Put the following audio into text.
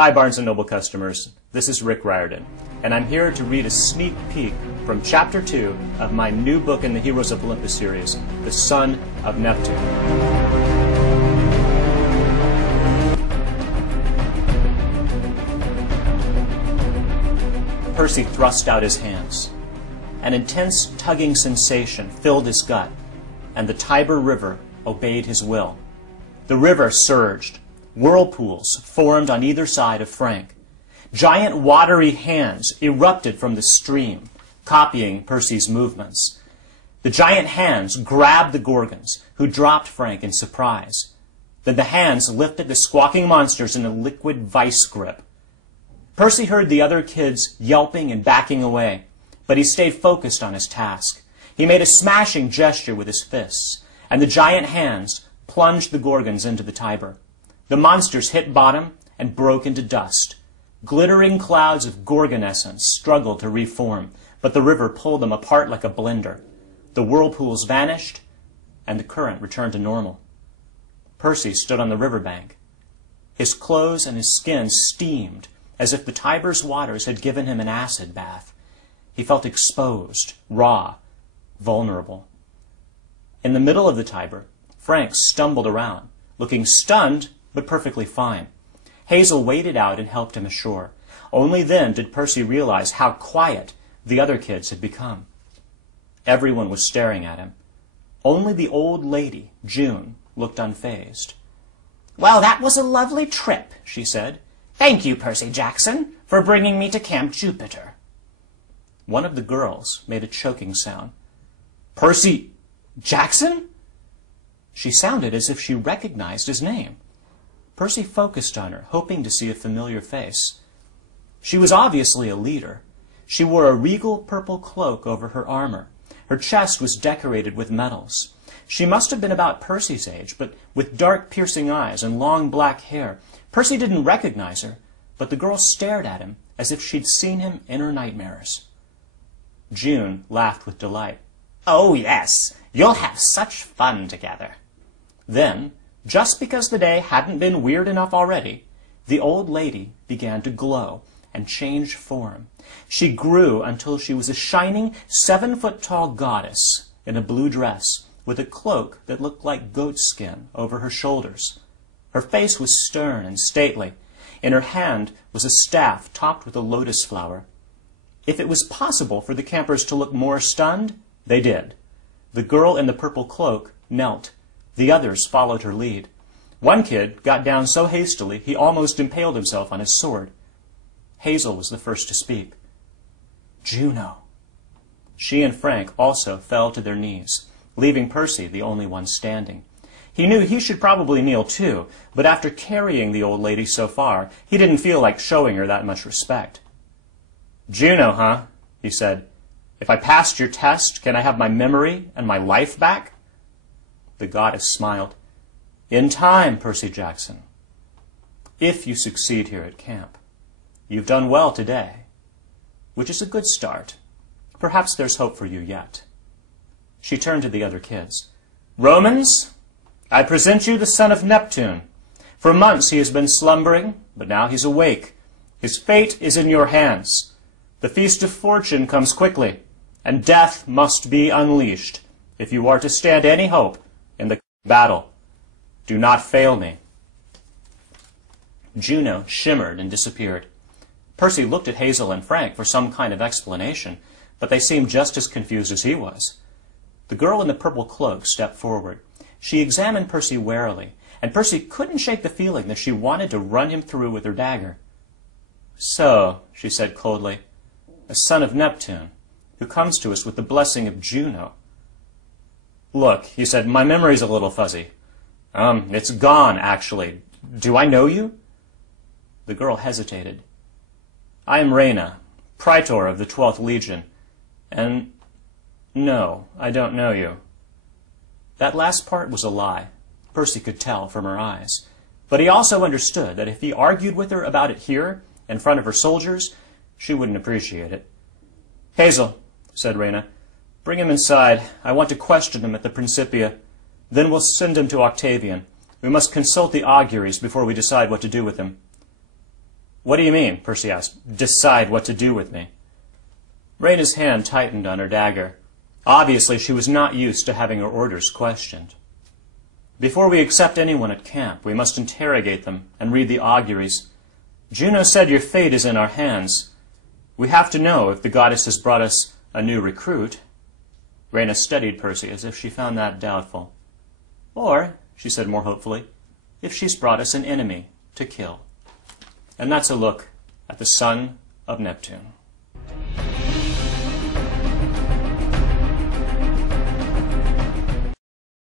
Hi Barnes & Noble customers, this is Rick Riordan, and I'm here to read a sneak peek from Chapter 2 of my new book in the Heroes of Olympus series, The Son of Neptune. Percy thrust out his hands. An intense tugging sensation filled his gut, and the Tiber River obeyed his will. The river surged. Whirlpools formed on either side of Frank. Giant watery hands erupted from the stream, copying Percy's movements. The giant hands grabbed the Gorgons, who dropped Frank in surprise. Then the hands lifted the squawking monsters in a liquid vice grip. Percy heard the other kids yelping and backing away, but he stayed focused on his task. He made a smashing gesture with his fists, and the giant hands plunged the Gorgons into the Tiber. The monsters hit bottom and broke into dust. Glittering clouds of Gorgon essence struggled to reform, but the river pulled them apart like a blender. The whirlpools vanished, and the current returned to normal. Percy stood on the riverbank. His clothes and his skin steamed, as if the Tiber's waters had given him an acid bath. He felt exposed, raw, vulnerable. In the middle of the Tiber, Frank stumbled around, looking stunned but perfectly fine. Hazel waded out and helped him ashore. Only then did Percy realize how quiet the other kids had become. Everyone was staring at him. Only the old lady, June, looked unfazed. "Well, that was a lovely trip," she said. "Thank you, Percy Jackson, for bringing me to Camp Jupiter." One of the girls made a choking sound. "Percy Jackson?" She sounded as if she recognized his name. Percy focused on her, hoping to see a familiar face. She was obviously a leader. She wore a regal purple cloak over her armor. Her chest was decorated with medals. She must have been about Percy's age, but with dark, piercing eyes and long black hair. Percy didn't recognize her, but the girl stared at him as if she'd seen him in her nightmares. June laughed with delight. "Oh, yes, you'll have such fun together." Then, just because the day hadn't been weird enough already, the old lady began to glow and change form. She grew until she was a shining 7-foot-tall goddess in a blue dress with a cloak that looked like goatskin over her shoulders. Her face was stern and stately. In her hand was a staff topped with a lotus flower. If it was possible for the campers to look more stunned, they did. The girl in the purple cloak knelt. The others followed her lead. One kid got down so hastily he almost impaled himself on his sword. Hazel was the first to speak. "Juno." She and Frank also fell to their knees, leaving Percy the only one standing. He knew he should probably kneel too, but after carrying the old lady so far, he didn't feel like showing her that much respect. "Juno, huh?" he said. "If I passed your test, can I have my memory and my life back?" The goddess smiled. "In time, Percy Jackson. If you succeed here at camp. You've done well today, which is a good start. Perhaps there's hope for you yet." She turned to the other kids. "Romans, I present you the son of Neptune. For months he has been slumbering, but now he's awake. His fate is in your hands. The feast of fortune comes quickly, and death must be unleashed if you are to stand any hope in the battle. Do not fail me." Juno shimmered and disappeared. Percy looked at Hazel and Frank for some kind of explanation, but they seemed just as confused as he was. The girl in the purple cloak stepped forward. She examined Percy warily, and Percy couldn't shake the feeling that she wanted to run him through with her dagger. "So," she said coldly, "a son of Neptune, who comes to us with the blessing of Juno." "Look," he said, "my memory's a little fuzzy. It's gone, actually. Do I know you?" The girl hesitated. "I am Reyna, Praetor of the 12th Legion, and no, I don't know you." That last part was a lie. Percy could tell from her eyes. But he also understood that if he argued with her about it here, in front of her soldiers, she wouldn't appreciate it. "Hazel," said Reyna, "bring him inside. I want to question him at the Principia. Then we'll send him to Octavian. We must consult the auguries before we decide what to do with him." What do you mean? Percy asked. Decide what to do with me. Reyna's hand tightened on her dagger. Obviously, she was not used to having her orders questioned. Before we accept anyone at camp, we must interrogate them and read the auguries. Juno said your fate is in our hands. We have to know if the goddess has brought us a new recruit. Reyna studied Percy as if she found that doubtful. Or, she said more hopefully, if she's brought us an enemy to kill. And that's a look at the son of Neptune.